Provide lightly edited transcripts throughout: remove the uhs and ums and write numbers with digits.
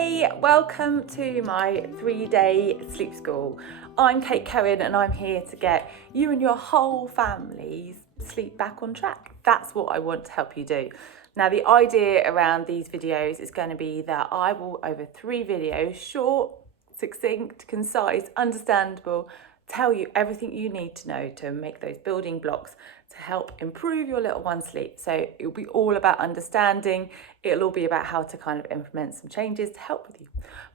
Hey, welcome to my 3-day sleep school. I'm Kate Cohen and I'm here to get you and your whole family's sleep back on track. That's what I want to help you do. Now, the idea around these videos is going to be that I will, over 3 videos, short, succinct, concise, understandable, tell you everything you need to know to make those building blocks to help improve your little one's sleep. So it'll be all about understanding. It'll all be about how to kind of implement some changes to help with you.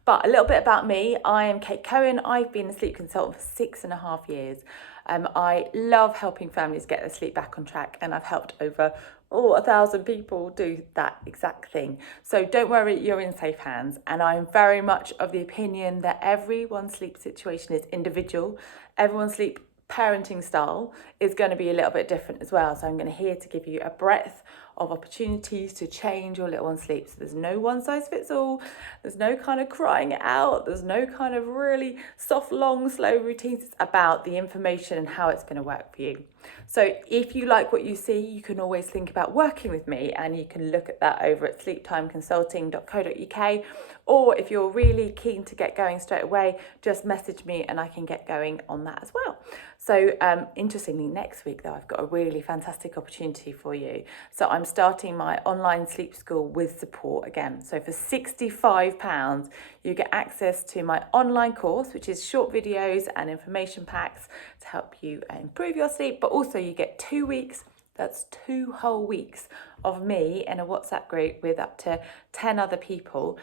But a little bit about me. I am Kate Cohen. I've been a sleep consultant for 6.5 years. I love helping families get their sleep back on track, and I've helped over 1,000 people do that exact thing. So don't worry, you're in safe hands. And I'm very much of the opinion that everyone's sleep situation is individual. Everyone's sleep parenting style is going to be a little bit different as well. So I'm going to here to give you a breadth of opportunities to change your little one's sleep. So there's no one size fits all. There's no kind of crying it out. There's no kind of really soft, long, slow routines. It's about the information and how it's going to work for you. So if you like what you see, you can always think about working with me, and you can look at that over at sleeptimeconsulting.co.uk. Or if you're really keen to get going straight away, just message me and I can get going on that as well. So interestingly, next week though, I've got a really fantastic opportunity for you. So I'm starting my online sleep school with support again. So for £65, you get access to my online course, which is short videos and information packs to help you improve your sleep. But also you get 2 weeks, that's 2 whole weeks of me in a WhatsApp group with up to 10 other people,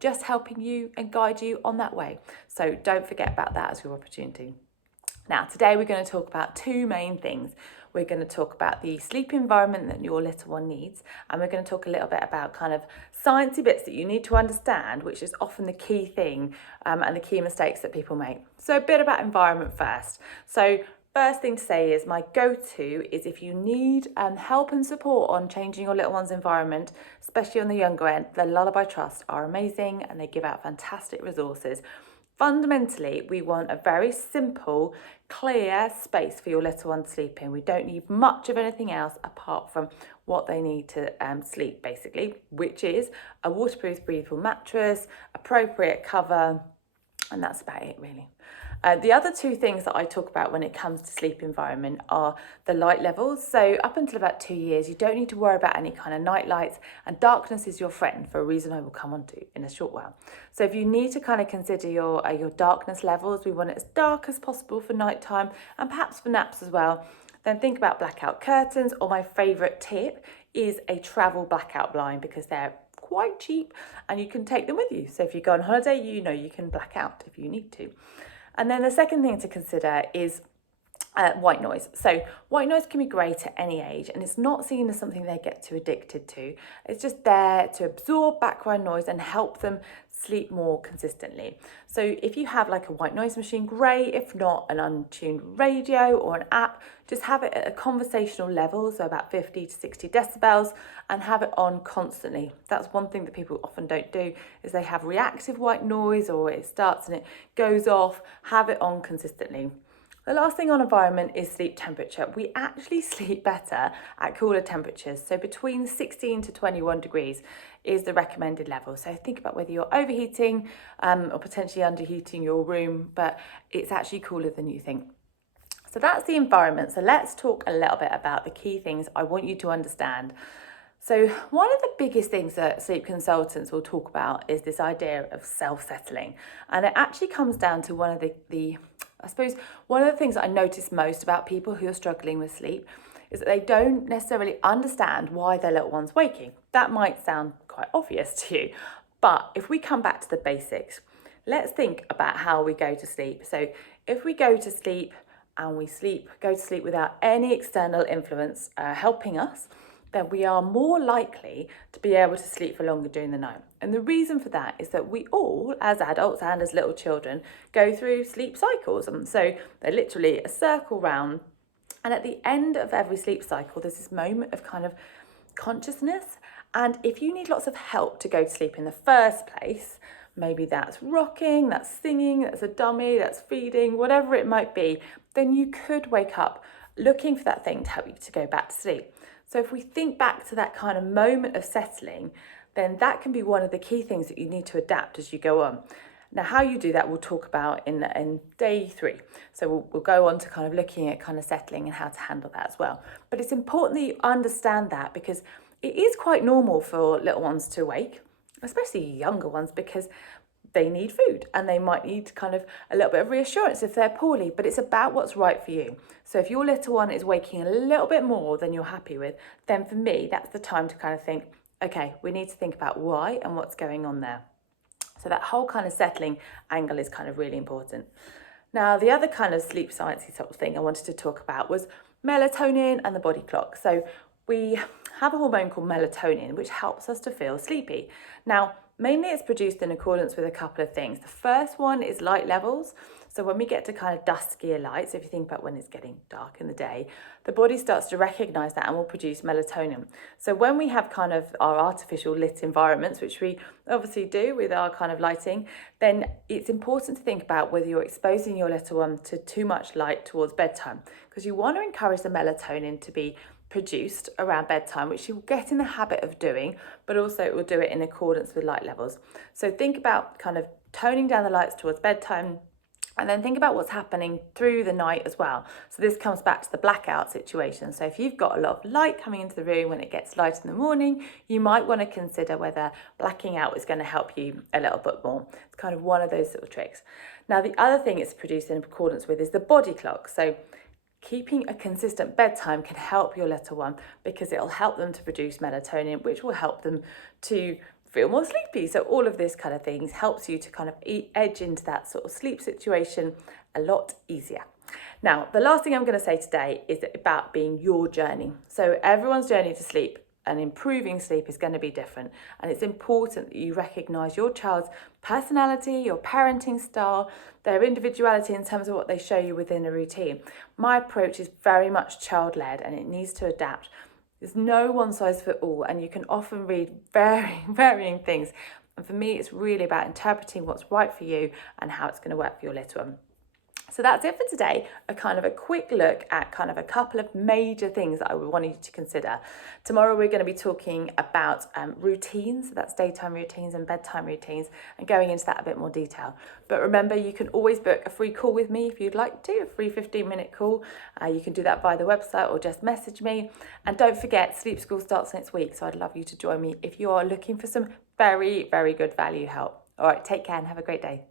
just helping you and guide you on that way. So don't forget about that as your opportunity. Now, today we're going to talk about 2 main things. We're going to talk about the sleep environment that your little one needs, and we're going to talk a little bit about kind of sciencey bits that you need to understand, which is often the key thing and the key mistakes that people make. So a bit about environment first. So first thing to say is my go-to is if you need help and support on changing your little one's environment, especially on the younger end, the Lullaby Trust are amazing and they give out fantastic resources. Fundamentally, we want a very simple, clear space for your little one to sleep in. We don't need much of anything else apart from what they need to sleep, basically, which is a waterproof, breathable mattress, appropriate cover, and that's about it, really. The other 2 things that I talk about when it comes to sleep environment are the light levels. So up until about 2 years, you don't need to worry about any kind of night lights, and darkness is your friend for a reason I will come on to in a short while. So if you need to kind of consider your darkness levels, we want it as dark as possible for nighttime and perhaps for naps as well. Then think about blackout curtains, or my favourite tip is a travel blackout blind, because they're quite cheap and you can take them with you. So if you go on holiday, you know you can black out if you need to. And then the second thing to consider is white noise. So white noise can be great at any age, and it's not seen as something they get too addicted to. It's just there to absorb background noise and help them sleep more consistently. So if you have like a white noise machine, great. If not, an untuned radio or an app, just have it at a conversational level, so about 50 to 60 decibels, and have it on constantly. That's one thing that people often don't do, is they have reactive white noise, or it starts and it goes off. Have it on consistently. The last thing on environment is sleep temperature. We actually sleep better at cooler temperatures. So between 16 to 21 degrees is the recommended level. So think about whether you're overheating or potentially underheating your room, but it's actually cooler than you think. So that's the environment. So let's talk a little bit about the key things I want you to understand. So one of the biggest things that sleep consultants will talk about is this idea of self-settling. And it actually comes down to one of the things that I notice most about people who are struggling with sleep is that they don't necessarily understand why their little one's waking. That might sound quite obvious to you, but if we come back to the basics, let's think about how we go to sleep. So if we go to sleep and go to sleep without any external influence helping us, then we are more likely to be able to sleep for longer during the night. And the reason for that is that we all, as adults and as little children, go through sleep cycles. And so they're literally a circle round. And at the end of every sleep cycle, there's this moment of kind of consciousness. And if you need lots of help to go to sleep in the first place, maybe that's rocking, that's singing, that's a dummy, that's feeding, whatever it might be, then you could wake up looking for that thing to help you to go back to sleep. So if we think back to that kind of moment of settling, then that can be one of the key things that you need to adapt as you go on. Now, how you do that, we'll talk about in day 3. So we'll go on to kind of looking at kind of settling and how to handle that as well. But it's important that you understand that, because it is quite normal for little ones to wake, especially younger ones, because they need food and they might need kind of a little bit of reassurance if they're poorly, but it's about what's right for you. So if your little one is waking a little bit more than you're happy with, then for me, that's the time to kind of think, okay, we need to think about why and what's going on there. So that whole kind of settling angle is kind of really important. Now, the other kind of sleep sciencey sort of thing I wanted to talk about was melatonin and the body clock. So we have a hormone called melatonin, which helps us to feel sleepy. Now, mainly it's produced in accordance with a couple of things. The first one is light levels. So when we get to kind of duskier light, so if you think about when it's getting dark in the day, the body starts to recognize that and will produce melatonin. So when we have kind of our artificial lit environments, which we obviously do with our kind of lighting, then it's important to think about whether you're exposing your little one to too much light towards bedtime, because you want to encourage the melatonin to be produced around bedtime, which you'll get in the habit of doing, but also it will do it in accordance with light levels. So think about kind of toning down the lights towards bedtime, and then think about what's happening through the night as well. So this comes back to the blackout situation. So if you've got a lot of light coming into the room when it gets light in the morning, you might want to consider whether blacking out is going to help you a little bit more. It's kind of one of those little tricks. Now, the other thing it's produced in accordance with is the body clock. So keeping a consistent bedtime can help your little one, because it'll help them to produce melatonin, which will help them to feel more sleepy. So all of this kind of things helps you to kind of edge into that sort of sleep situation a lot easier. Now, the last thing I'm going to say today is about being your journey. So everyone's journey to sleep and improving sleep is going to be different. And it's important that you recognise your child's personality, your parenting style, their individuality in terms of what they show you within a routine. My approach is very much child-led and it needs to adapt. There's no one size fit all, and you can often read varying things. And for me, it's really about interpreting what's right for you and how it's going to work for your little one. So that's it for today, a kind of a quick look at kind of a couple of major things that I would want you to consider. Tomorrow we're going to be talking about routines, so that's daytime routines and bedtime routines, and going into that a bit more detail. But remember, you can always book a free call with me if you'd like to, a free 15-minute call. You can do that via the website or just message me. And don't forget, Sleep School starts next week, so I'd love you to join me if you are looking for some very good value help. All right, take care and have a great day.